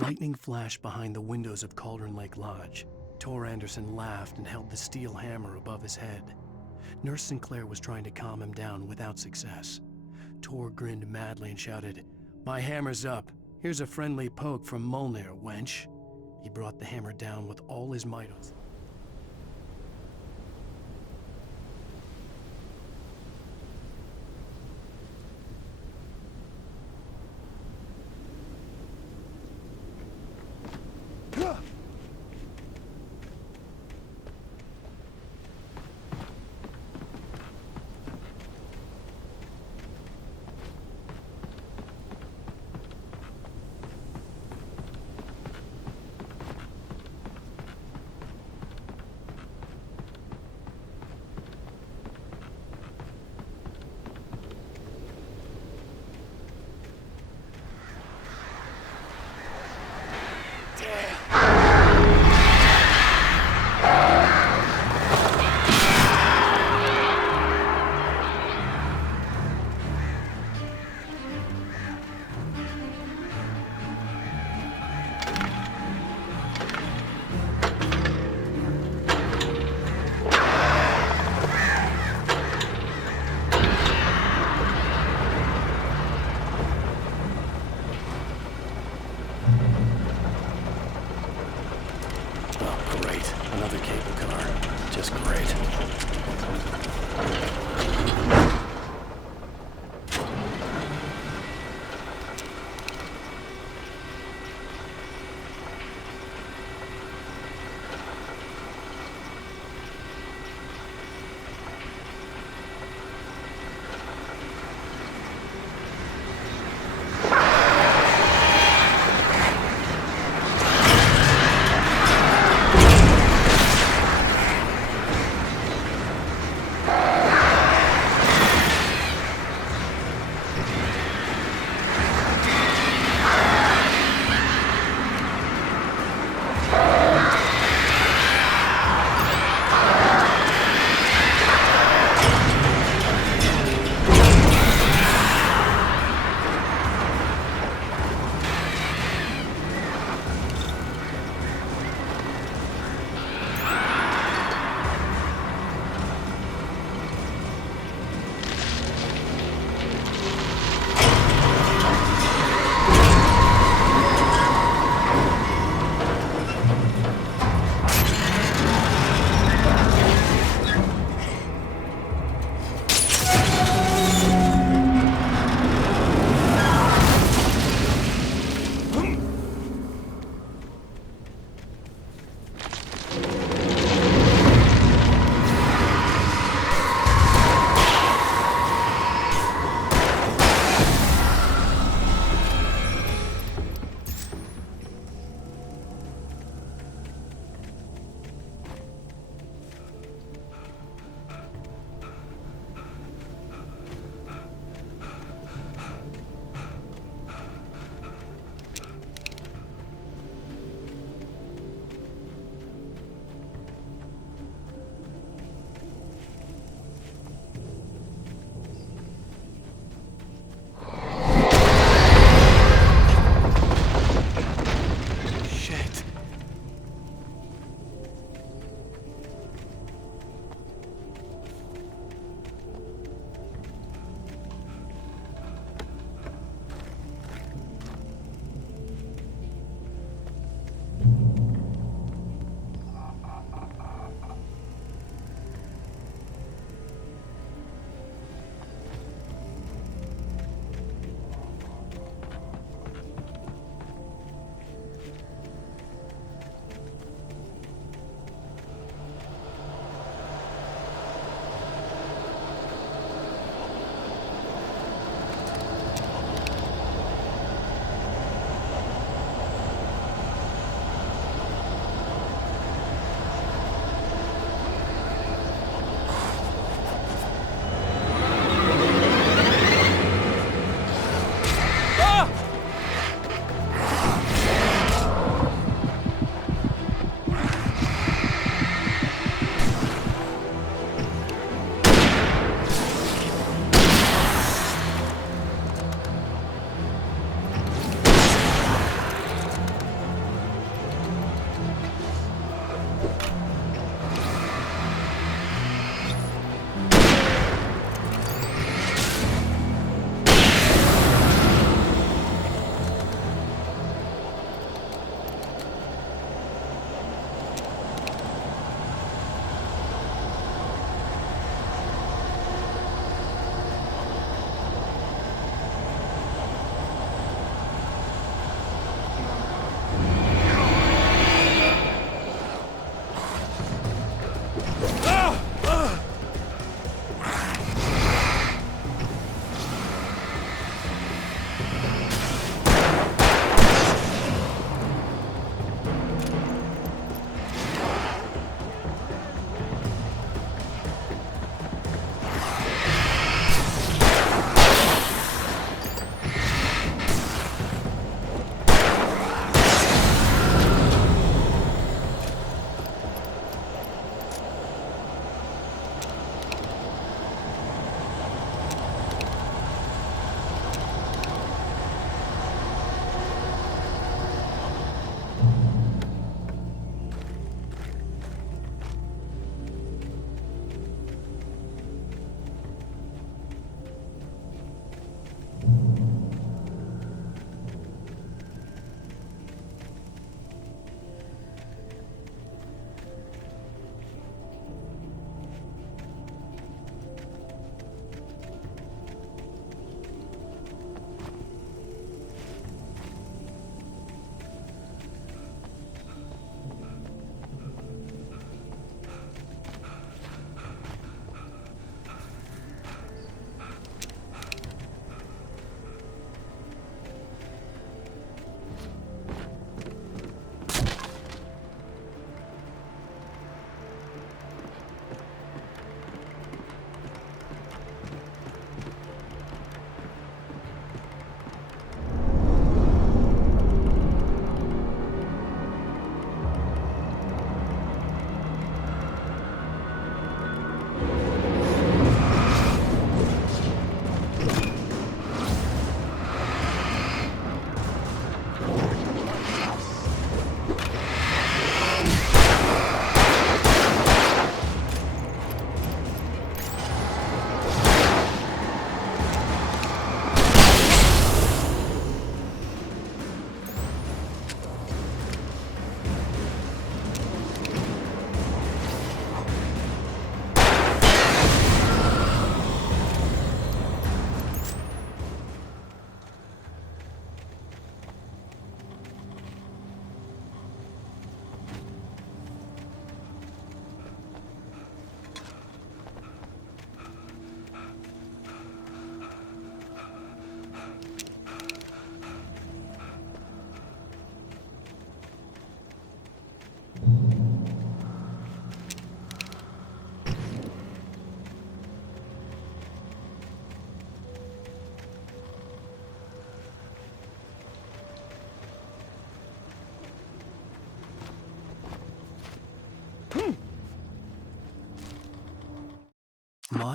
Lightning flashed behind the windows of Cauldron Lake Lodge. Tor Anderson laughed and held the steel hammer above his head. Nurse Sinclair was trying to calm him down without success. Tor grinned madly and shouted, "My hammer's up. Here's a friendly poke from Molnir, wench." He brought the hammer down with all his might. Another cable car. Just great.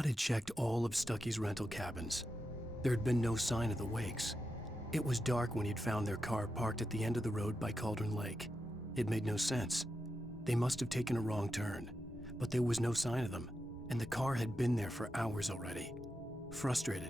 Scott had checked all of Stucky's rental cabins. There had been no sign of the Wakes. It was dark when he'd found their car parked at the end of the road by Cauldron Lake. It made no sense. They must have taken a wrong turn, but there was no sign of them, and the car had been there for hours already. Frustrated,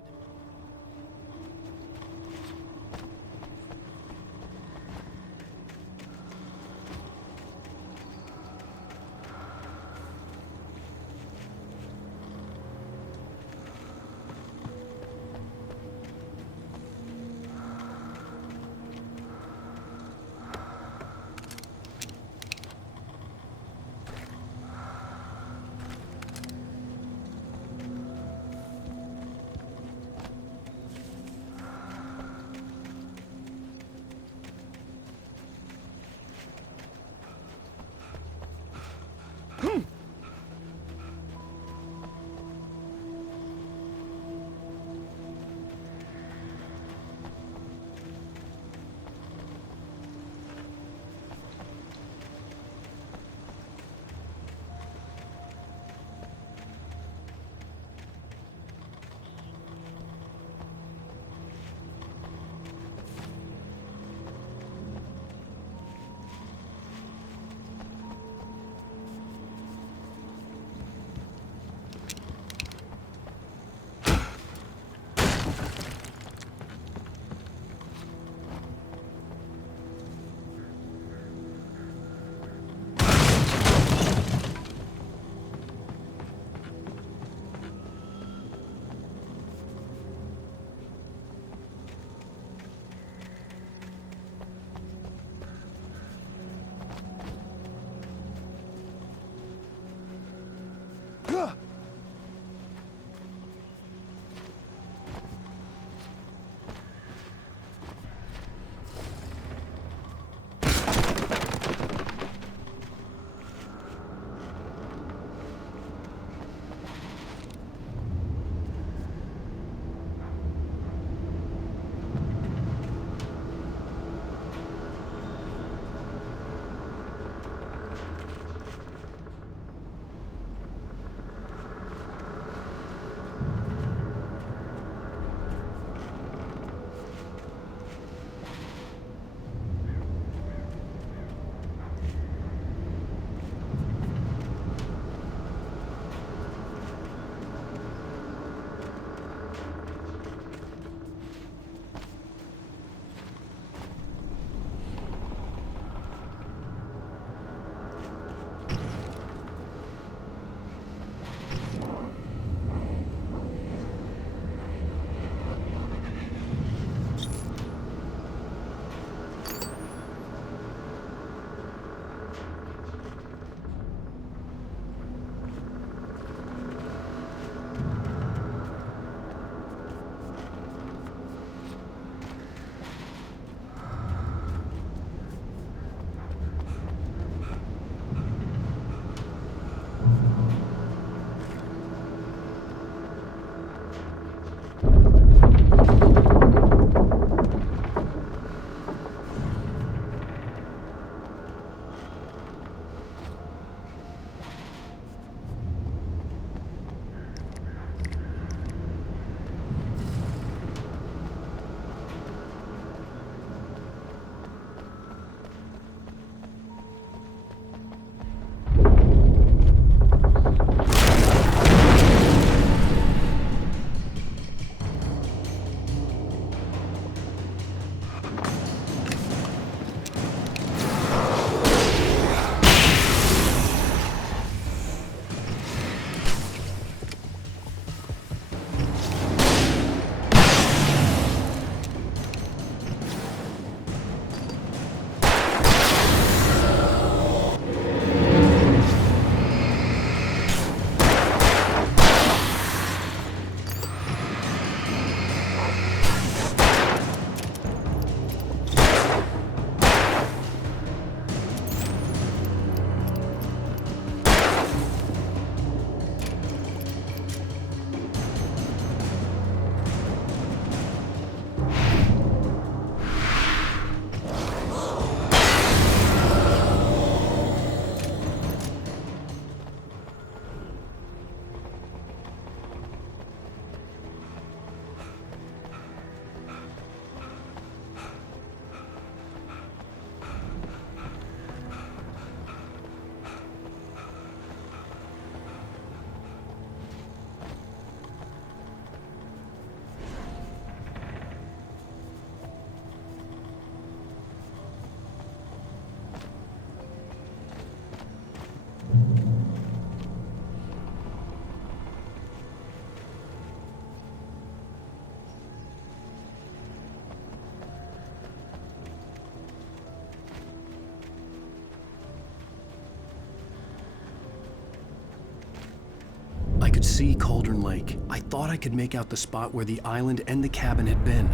could see Cauldron Lake. I thought I could make out the spot where the island and the cabin had been.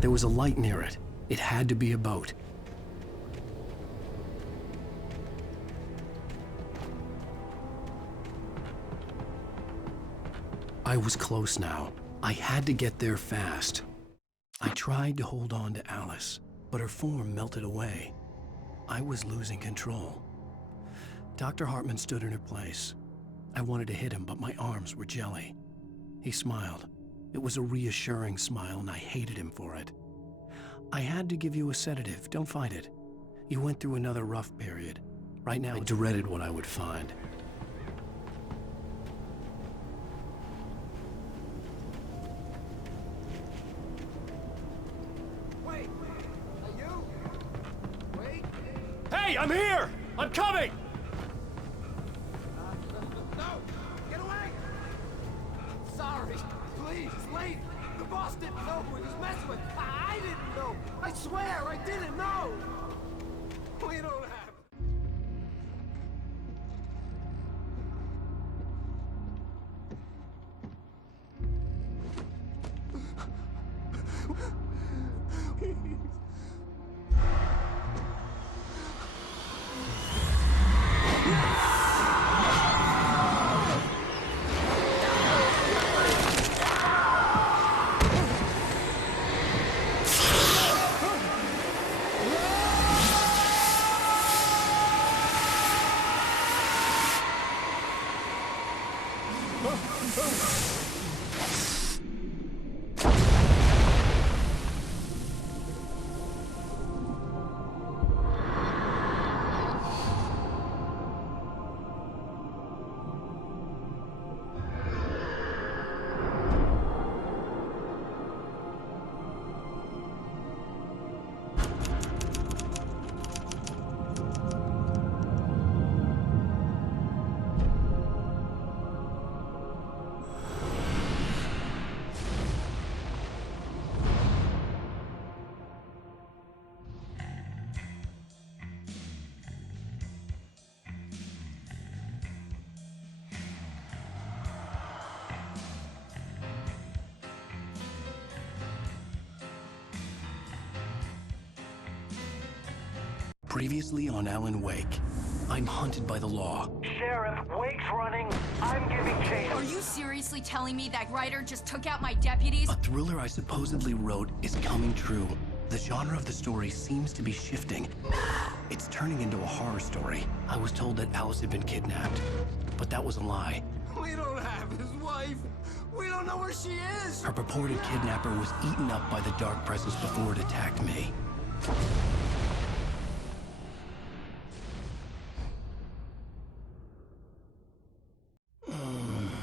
There was a light near it. It had to be a boat. I was close now. I had to get there fast. I tried to hold on to Alice, but her form melted away. I was losing control. Dr. Hartman stood in her place. I wanted to hit him, but my arms were jelly. He smiled. It was a reassuring smile, and I hated him for it. I had to give you a sedative. Don't fight it. You went through another rough period. Right now, I dreaded what I would find. Wait! Are you? Wait! Hey, I'm here! I'm coming! No! Get away! Sorry. Please, leave! The boss didn't know who he was messing with. I didn't know. I swear I didn't know. We don't have... Previously on Alan Wake, I'm hunted by the law. Sheriff, Wake's running. I'm giving chase. Are you seriously telling me that writer just took out my deputies? A thriller I supposedly wrote is coming true. The genre of the story seems to be shifting. It's turning into a horror story. I was told that Alice had been kidnapped, but that was a lie. We don't have his wife. We don't know where she is. Her purported kidnapper was eaten up by the dark presence before it attacked me.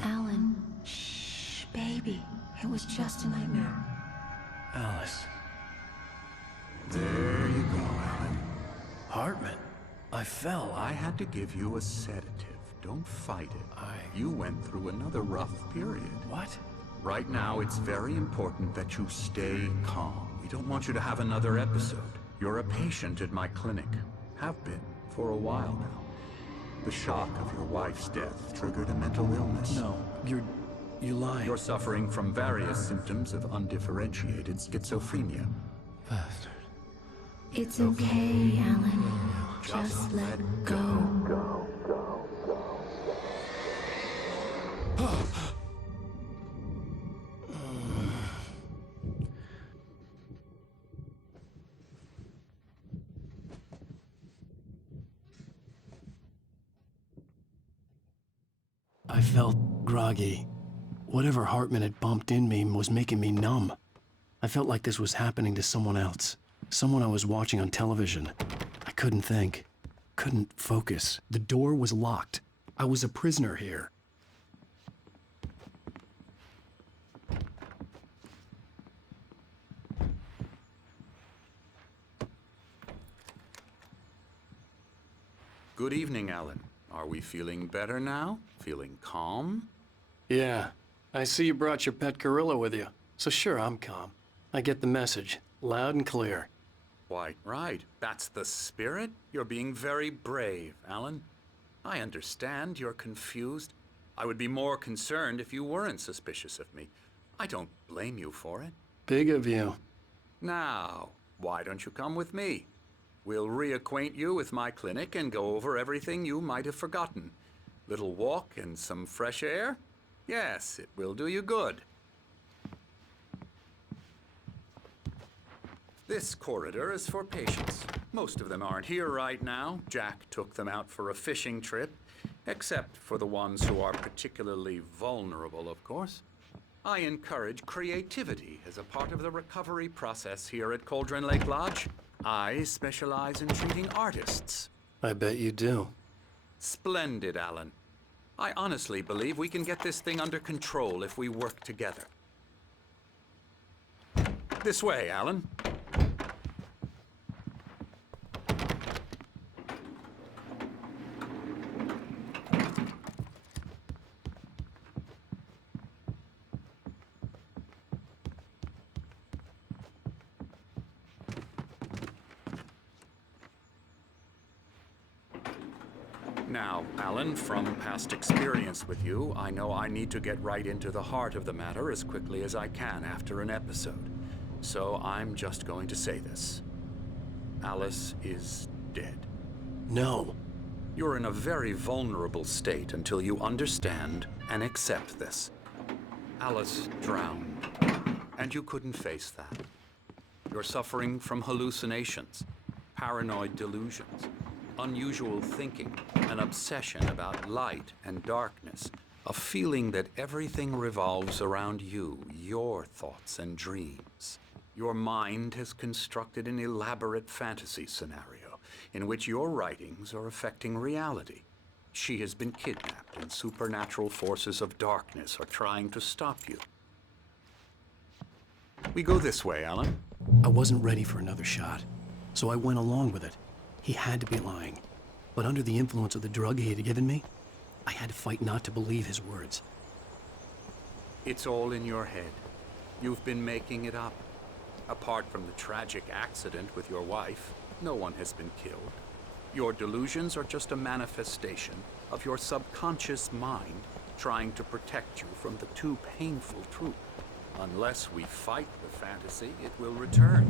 Alan, shh, baby. It was just a nightmare. Alice. There you go, Alan. Hartman. I fell. I had to give you a sedative. Don't fight it. You went through another rough period. What? Right now, it's very important that you stay calm. We don't want you to have another episode. You're a patient at my clinic. Have been for a while now. The shock of your wife's death triggered a mental illness. No, you lied. You're suffering from various symptoms of undifferentiated schizophrenia. Bastard. It's okay, Alan. Just let go. I felt groggy. Whatever Hartman had bumped in me was making me numb. I felt like this was happening to someone else. Someone I was watching on television. I couldn't think. Couldn't focus. The door was locked. I was a prisoner here. Good evening, Alan. Are we feeling better now? Feeling calm? Yeah. I see you brought your pet gorilla with you. So sure, I'm calm. I get the message. Loud and clear. Why, right. That's the spirit. You're being very brave, Alan. I understand you're confused. I would be more concerned if you weren't suspicious of me. I don't blame you for it. Big of you. Now, why don't you come with me? We'll reacquaint you with my clinic and go over everything you might have forgotten. Little walk and some fresh air? Yes, it will do you good. This corridor is for patients. Most of them aren't here right now. Jack took them out for a fishing trip, except for the ones who are particularly vulnerable, of course. I encourage creativity as a part of the recovery process here at Cauldron Lake Lodge. I specialize in treating artists. I bet you do. Splendid, Alan. I honestly believe we can get this thing under control if we work together. This way, Alan. Now, Alan, from past experience with you, I know I need to get right into the heart of the matter as quickly as I can after an episode. So I'm just going to say this. Alice is dead. No. You're in a very vulnerable state until you understand and accept this. Alice drowned, and you couldn't face that. You're suffering from hallucinations, paranoid delusions, unusual thinking, an obsession about light and darkness, a feeling that everything revolves around you, your thoughts and dreams. Your mind has constructed an elaborate fantasy scenario in which your writings are affecting reality. She has been kidnapped, and supernatural forces of darkness are trying to stop you. We go this way, Alan. I wasn't ready for another shot, so I went along with it. He had to be lying. But under the influence of the drug he had given me, I had to fight not to believe his words. It's all in your head. You've been making it up. Apart from the tragic accident with your wife, no one has been killed. Your delusions are just a manifestation of your subconscious mind trying to protect you from the too painful truth. Unless we fight the fantasy, it will return.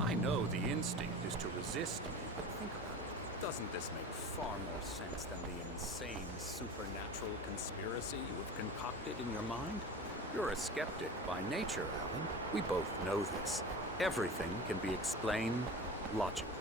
I know the instinct is to resist me, but think about it. Doesn't this make far more sense than the insane supernatural conspiracy you have concocted in your mind? You're a skeptic by nature, Alan. We both know this. Everything can be explained logically.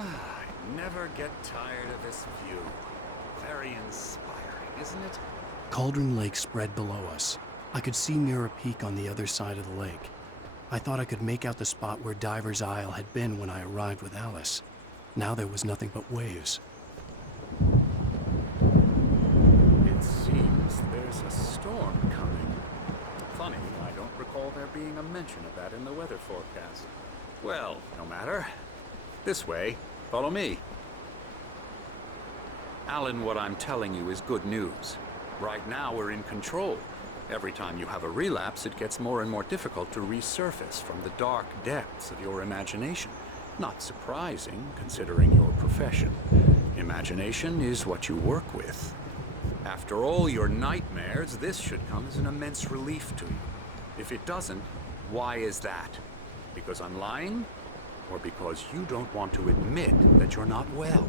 I never get tired of this view. Very inspiring, isn't it? Cauldron Lake spread below us. I could see Mirror Peak on the other side of the lake. I thought I could make out the spot where Diver's Isle had been when I arrived with Alice. Now there was nothing but waves. It seems there's a storm coming. Funny, I don't recall there being a mention of that in the weather forecast. Well, no matter. This way. Follow me. Alan, what I'm telling you is good news. Right now, we're in control. Every time you have a relapse, it gets more and more difficult to resurface from the dark depths of your imagination. Not surprising, considering your profession. Imagination is what you work with. After all your nightmares, this should come as an immense relief to you. If it doesn't, why is that? Because I'm lying? Or because you don't want to admit that you're not well?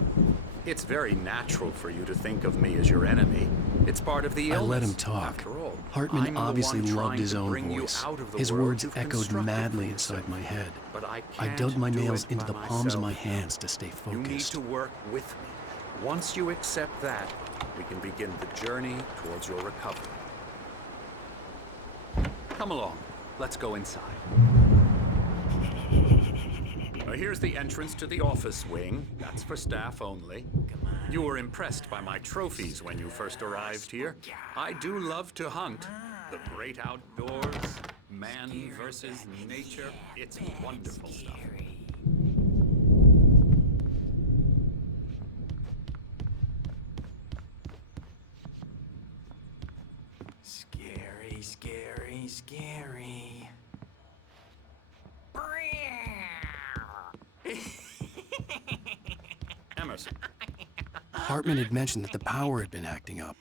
It's very natural for you to think of me as your enemy. It's part of the illness. I let him talk. After all, Hartman I'm the obviously one loved trying his to own bring you voice. out of the His world words you've echoed constructed madly for inside yourself. my head. But I I can't dug my do nails it into by the palms of my myself. hands to stay You need focused. to work with me. Once you accept that, we can begin the journey towards your recovery. Come along. Let's go inside. Here's the entrance to the office wing. That's for staff only. You were impressed by my trophies when you first arrived here. I do love to hunt. The great outdoors, man versus nature. It's wonderful stuff. Scary, scary, scary. Emerson, Hartman had mentioned that the power had been acting up.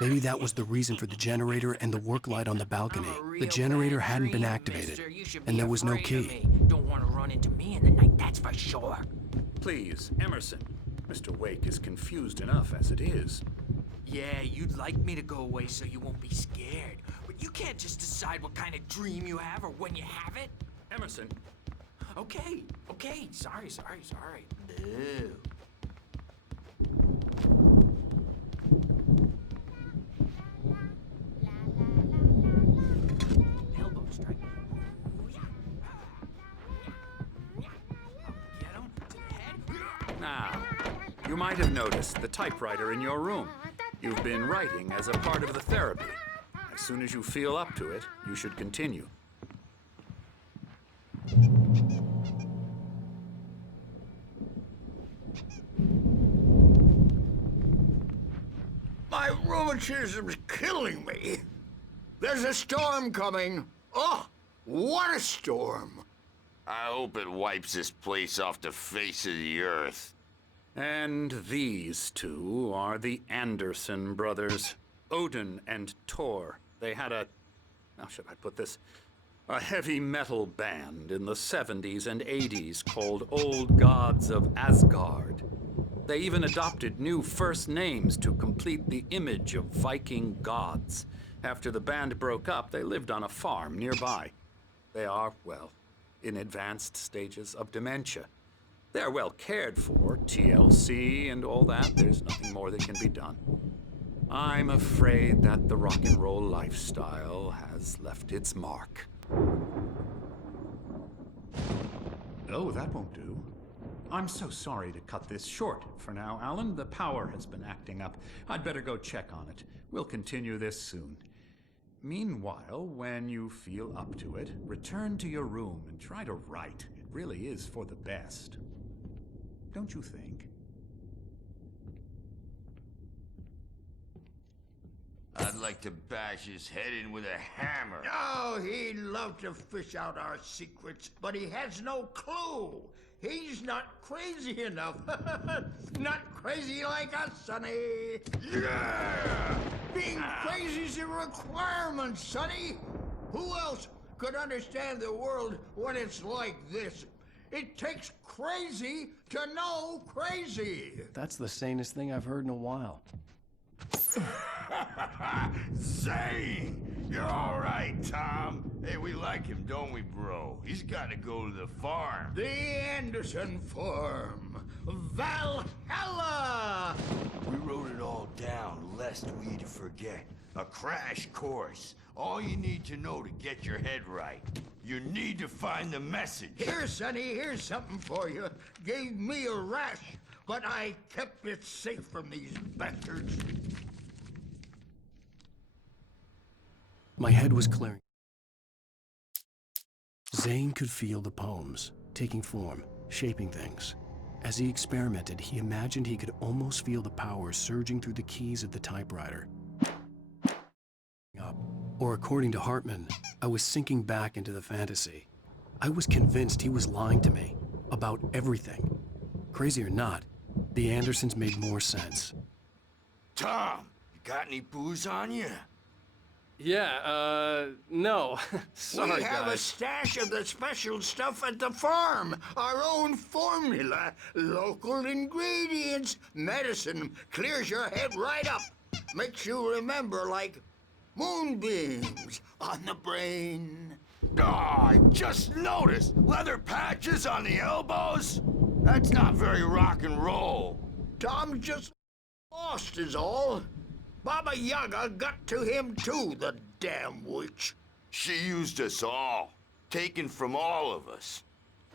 Maybe that was the reason for the generator and the work light on the balcony. The generator hadn't been activated, and there was no key. Don't want to run into me in the night, that's for sure. please, Emerson. Mr. Wake is confused enough as it is. Yeah, you'd like me to go away so you won't be scared. But you can't just decide what kind of dream you have or when you have it. Emerson, Okay, sorry. Boo. Elbow strike. Ooh, yeah. Get him to the head. now, you might have noticed the typewriter in your room. You've been writing as a part of the therapy. As soon as you feel up to it, you should continue. My rheumatism's killing me. There's a storm coming. Oh, what a storm. I hope it wipes this place off the face of the earth. And these two are the Anderson brothers, Odin and Tor. They had how should I put this? A heavy metal band in the 70s and 80s called Old Gods of Asgard. They even adopted new first names to complete the image of Viking gods. After the band broke up, they lived on a farm nearby. They are, well, in advanced stages of dementia. They're well cared for, TLC and all that. There's nothing more that can be done. I'm afraid that the rock and roll lifestyle has left its mark. Oh, that won't do. I'm so sorry to cut this short for now, Alan. The power has been acting up. I'd better go check on it. We'll continue this soon. Meanwhile, when you feel up to it, return to your room and try to write. It really is for the best. Don't you think? I'd like to bash his head in with a hammer. Oh, he'd love to fish out our secrets, but he has no clue. He's not crazy enough. Not crazy like us, Sonny. Yeah! Being crazy's a requirement, Sonny. Who else could understand the world when it's like this? It takes crazy to know crazy. That's the sanest thing I've heard in a while. Zane! You're all right, Tom. Hey, we like him, don't we, bro? He's got to go to the farm. The Anderson farm. Valhalla! We wrote it all down, lest we forget. A crash course. All you need to know to get your head right. You need to find the message. Here, Sonny, here's something for you. Gave me a rash, but I kept it safe from these bastards. My head was clearing. Zane could feel the poems, taking form, shaping things. As he experimented, he imagined he could almost feel the power surging through the keys of the typewriter. Or according to Hartman, I was sinking back into the fantasy. I was convinced he was lying to me about everything. Crazy or not, the Andersons made more sense. Tom, you got any booze on you? Yeah, no. Sorry, we have a guys. stash of the special stuff at the farm. Our own formula. Local ingredients. Medicine clears your head right up. Makes you remember like moonbeams on the brain. Oh, I just noticed! Leather patches on the elbows? That's not very rock and roll. Tom just lost is all. Baba Yaga got to him too, the damn witch. She used us all. Taken from all of us.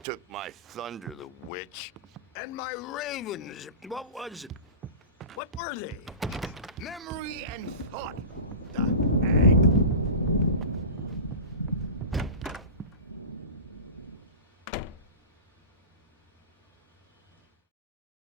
Took my thunder, the witch. And my ravens, what were they? Memory and thought. The